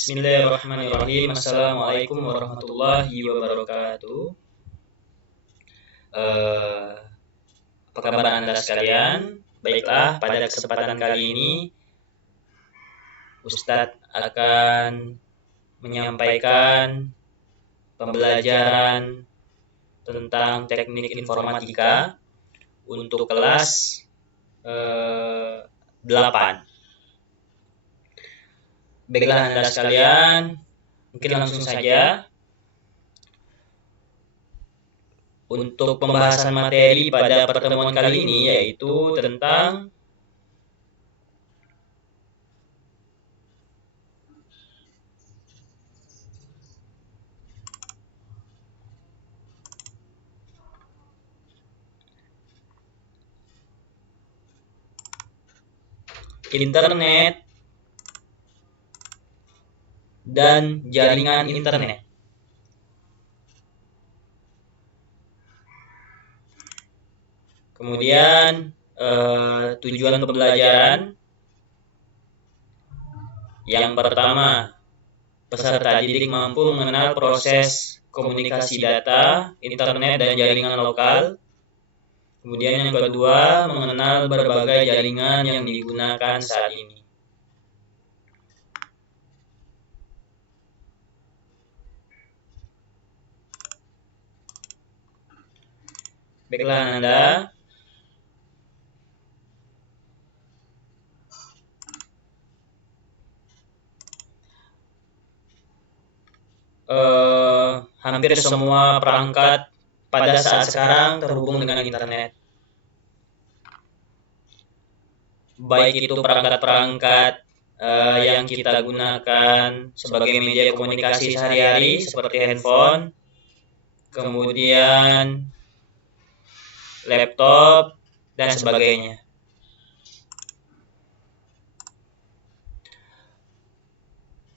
Bismillahirrahmanirrahim. Assalamualaikum warahmatullahi wabarakatuh. Apa kabar Anda sekalian? Baiklah, pada kesempatan kali ini Ustadz akan menyampaikan pembelajaran tentang teknik informatika untuk kelas 8. Baiklah Anda sekalian, mungkin langsung saja untuk pembahasan materi pada pertemuan kali ini, yaitu tentang internet dan jaringan internet. Kemudian tujuan pembelajaran yang pertama, peserta didik mampu mengenal proses komunikasi data, internet, dan jaringan lokal. Kemudian yang kedua, mengenal berbagai jaringan yang digunakan saat ini. Baiklah Anda, hampir semua perangkat pada saat sekarang terhubung dengan internet. Baik itu perangkat-perangkat yang kita gunakan sebagai media komunikasi sehari-hari seperti handphone, kemudian laptop, dan sebagainya.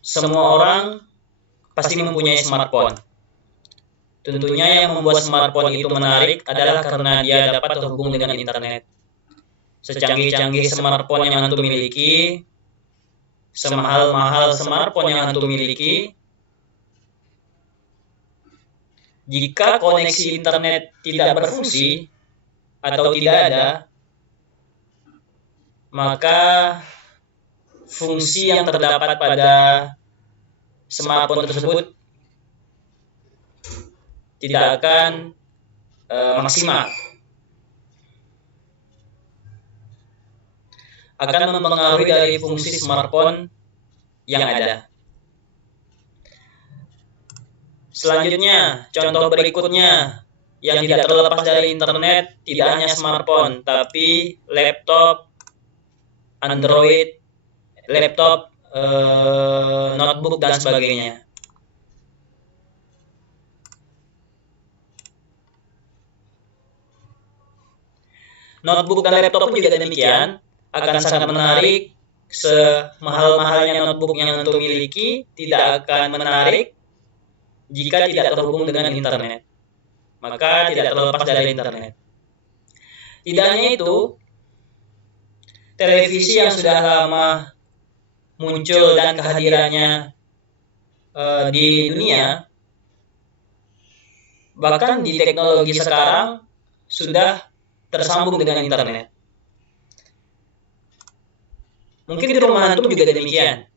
Semua orang pasti mempunyai smartphone. Tentunya yang membuat smartphone itu menarik adalah karena dia dapat terhubung dengan internet. Secanggih-canggih smartphone yang antum miliki, semahal-mahal smartphone yang antum miliki, jika koneksi internet tidak berfungsi atau tidak ada, maka fungsi yang terdapat pada smartphone tersebut tidak akan maksimal. Akan mempengaruhi dari fungsi smartphone yang ada. Selanjutnya, contoh berikutnya yang tidak terlepas dari internet tidak hanya smartphone, tapi laptop, Android, laptop, notebook, dan sebagainya. Notebook dan laptop pun juga demikian, akan sangat menarik. Semahal-mahalnya notebook yang antum miliki tidak akan menarik jika tidak terhubung dengan internet. Maka tidak terlepas dari internet. Tidak hanya itu, televisi yang sudah lama muncul dan kehadirannya di dunia, bahkan di teknologi sekarang sudah tersambung dengan internet. Mungkin di rumah antum juga demikian.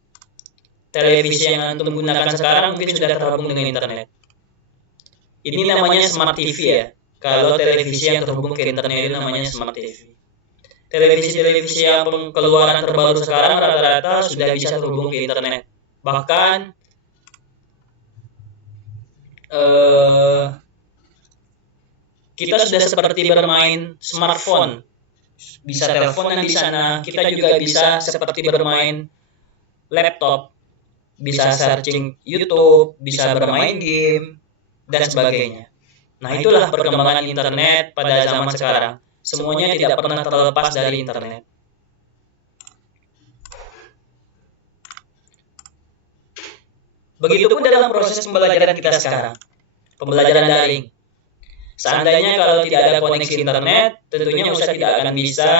Televisi yang antum gunakan sekarang mungkin sudah terhubung dengan internet. Ini namanya smart TV ya. Kalau televisi yang terhubung ke internet itu namanya smart TV. Televisi-televisi yang keluaran terbaru sekarang rata-rata sudah bisa terhubung ke internet. Bahkan kita sudah seperti bermain smartphone. Bisa teleponan di sana. Kita juga bisa seperti bermain laptop. Bisa searching YouTube, bisa bermain game, dan sebagainya. Nah, itulah perkembangan internet pada zaman sekarang. Semuanya tidak pernah terlepas dari internet. Begitupun dalam proses pembelajaran kita sekarang. Pembelajaran daring. Seandainya kalau tidak ada koneksi internet, tentunya Ustaz tidak akan bisa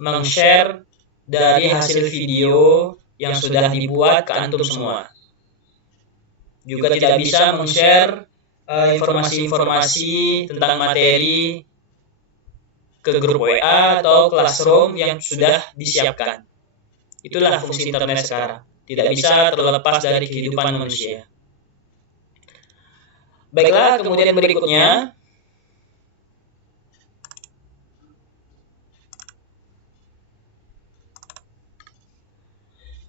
meng-share dari hasil video yang sudah dibuat ke antum semua. juga tidak bisa men-share informasi-informasi tentang materi ke grup WA atau classroom yang sudah disiapkan. Itulah fungsi internet sekarang. Tidak bisa terlepas dari kehidupan manusia. Baiklah, kemudian berikutnya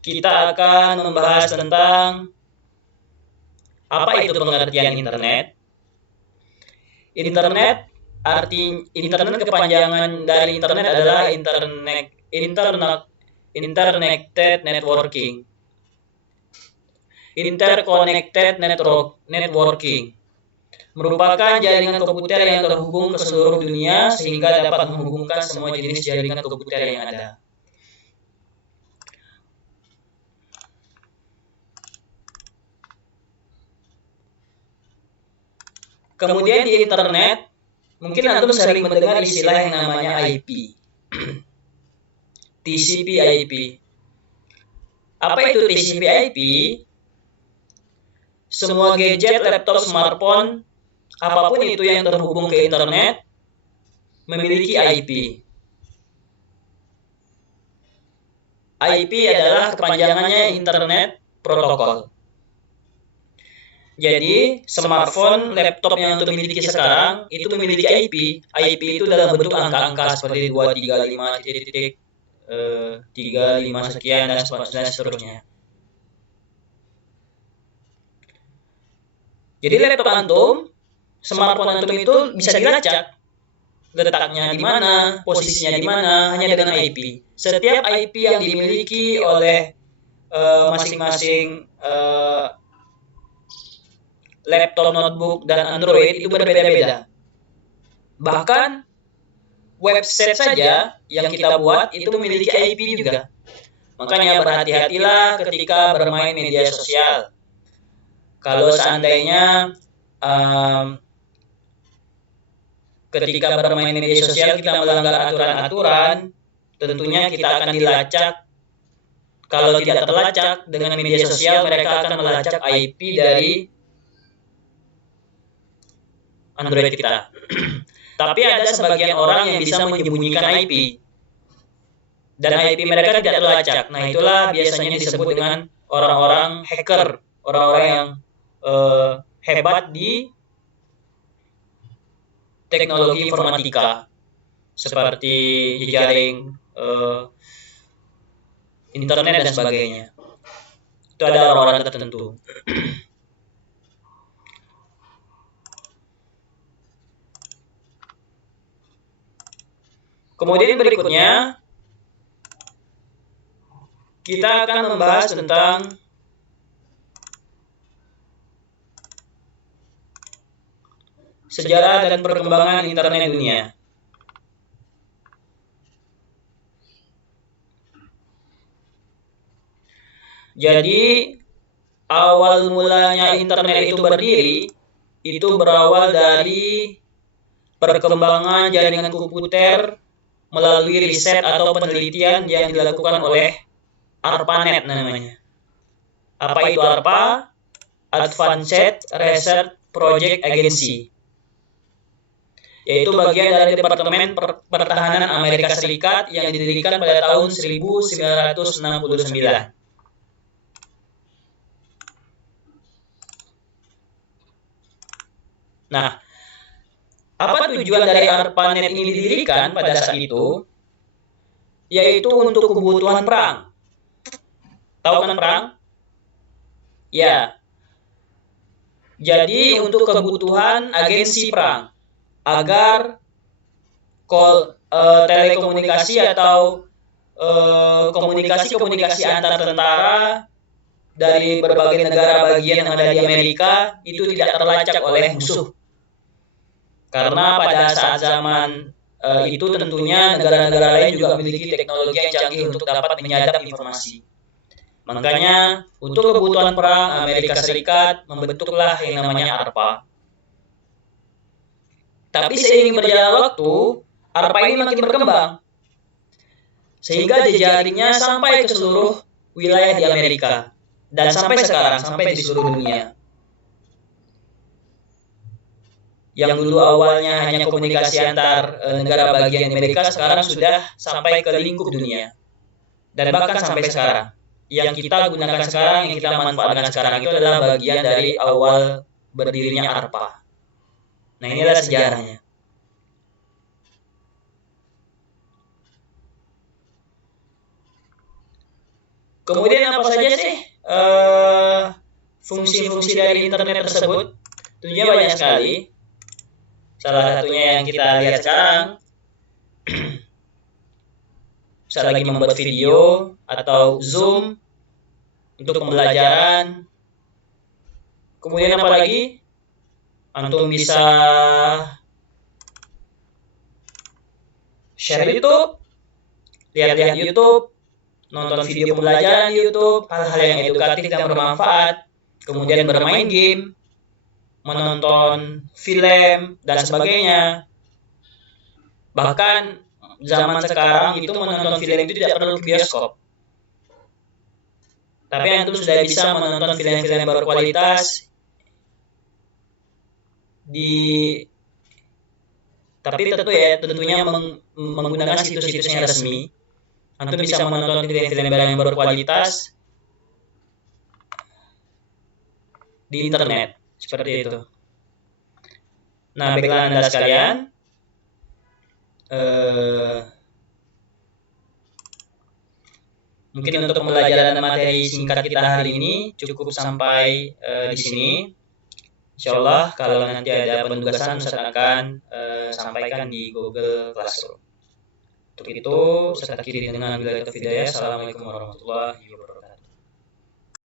kita akan membahas tentang apa itu pengertian internet. Internet kepanjangan dari internet adalah interconnected networking. Interconnected networking merupakan jaringan komputer yang terhubung ke seluruh dunia sehingga dapat menghubungkan semua jenis jaringan komputer yang ada. Kemudian di internet, mungkin Antum sering mendengar istilah yang namanya IP. TCP/IP. Apa itu TCP/IP? Semua gadget, laptop, smartphone, apapun itu yang terhubung ke internet memiliki IP. IP adalah kepanjangannya Internet Protocol. Jadi, smartphone, laptop yang Antum miliki sekarang itu memiliki IP. IP itu dalam bentuk angka-angka seperti 235 titik 35 sekian dan seterusnya. Jadi laptop Antum, smartphone Antum itu bisa dilacak. Letaknya di mana, posisinya di mana, hanya dengan IP. Setiap IP yang dimiliki oleh masing-masing laptop, notebook, dan Android itu berbeda-beda. Bahkan website saja yang kita buat itu memiliki IP juga. Makanya berhati-hatilah ketika bermain media sosial. Kalau seandainya ketika bermain media sosial kita melanggar aturan-aturan, tentunya kita akan dilacak. Kalau tidak terlacak dengan media sosial, mereka akan melacak IP dari Android kita. Tapi ada sebagian orang yang bisa menyembunyikan IP. Dan IP mereka tidak terlacak. Nah, itulah biasanya disebut dengan orang-orang hacker, orang-orang yang hebat di teknologi informatika seperti jejaring internet dan sebagainya. Itu ada orang-orang tertentu. Kemudian berikutnya kita akan membahas tentang sejarah dan perkembangan internet dunia. Jadi awal mulanya internet itu berdiri itu berawal dari perkembangan jaringan komputer melalui riset atau penelitian yang dilakukan oleh ARPANET namanya. Apa itu ARPA? Advanced Research Project Agency. Yaitu bagian dari Departemen Pertahanan Amerika Serikat yang didirikan pada tahun 1969. Nah, apa tujuan dari ARPANET ini didirikan pada saat itu? Yaitu untuk kebutuhan perang. Tahu kan perang? Ya. Jadi untuk kebutuhan agensi perang agar telekomunikasi atau komunikasi antar tentara dari berbagai negara bagian yang ada di Amerika itu tidak terlacak oleh musuh. Karena pada saat zaman itu tentunya negara-negara lain juga memiliki teknologi yang canggih untuk dapat menyadap informasi. Makanya untuk kebutuhan perang Amerika Serikat membentuklah yang namanya ARPA. Tapi seiring berjalan waktu, ARPA ini makin berkembang. Sehingga jejaringnya sampai ke seluruh wilayah di Amerika. Dan sampai sekarang, sampai di seluruh dunia. yang dulu awalnya hanya komunikasi antar negara bagian Amerika, sekarang sudah sampai ke lingkup dunia. Dan bahkan sampai sekarang. Yang kita gunakan sekarang, yang kita manfaatkan sekarang itu adalah bagian dari awal berdirinya ARPA. Nah, ini adalah sejarahnya. Kemudian apa saja sih fungsi-fungsi dari internet tersebut? Tentunya banyak sekali. Salah satunya yang kita lihat sekarang, bisa lagi membuat video atau Zoom untuk pembelajaran. Kemudian apa lagi? Antum bisa share YouTube, lihat-lihat YouTube, nonton video pembelajaran di YouTube, hal-hal yang edukatif dan bermanfaat, kemudian bermain game, menonton film, dan sebagainya. Bahkan zaman sekarang itu menonton film itu tidak perlu ke bioskop. Tapi antum sudah bisa menonton film-film berkualitas tapi tentunya menggunakan situs-situs yang resmi. Antum bisa menonton film-film yang berkualitas di internet seperti itu. Nah, baiklah Anda sekalian, mungkin untuk pembelajaran materi singkat kita hari ini cukup sampai di sini. Insyaallah kalau nanti ada penugasan Ustaz akan sampaikan di Google Classroom. Untuk itu, Ustaz akhiri dengan billahi taufiq hidayah. Assalamualaikum warahmatullahi wabarakatuh.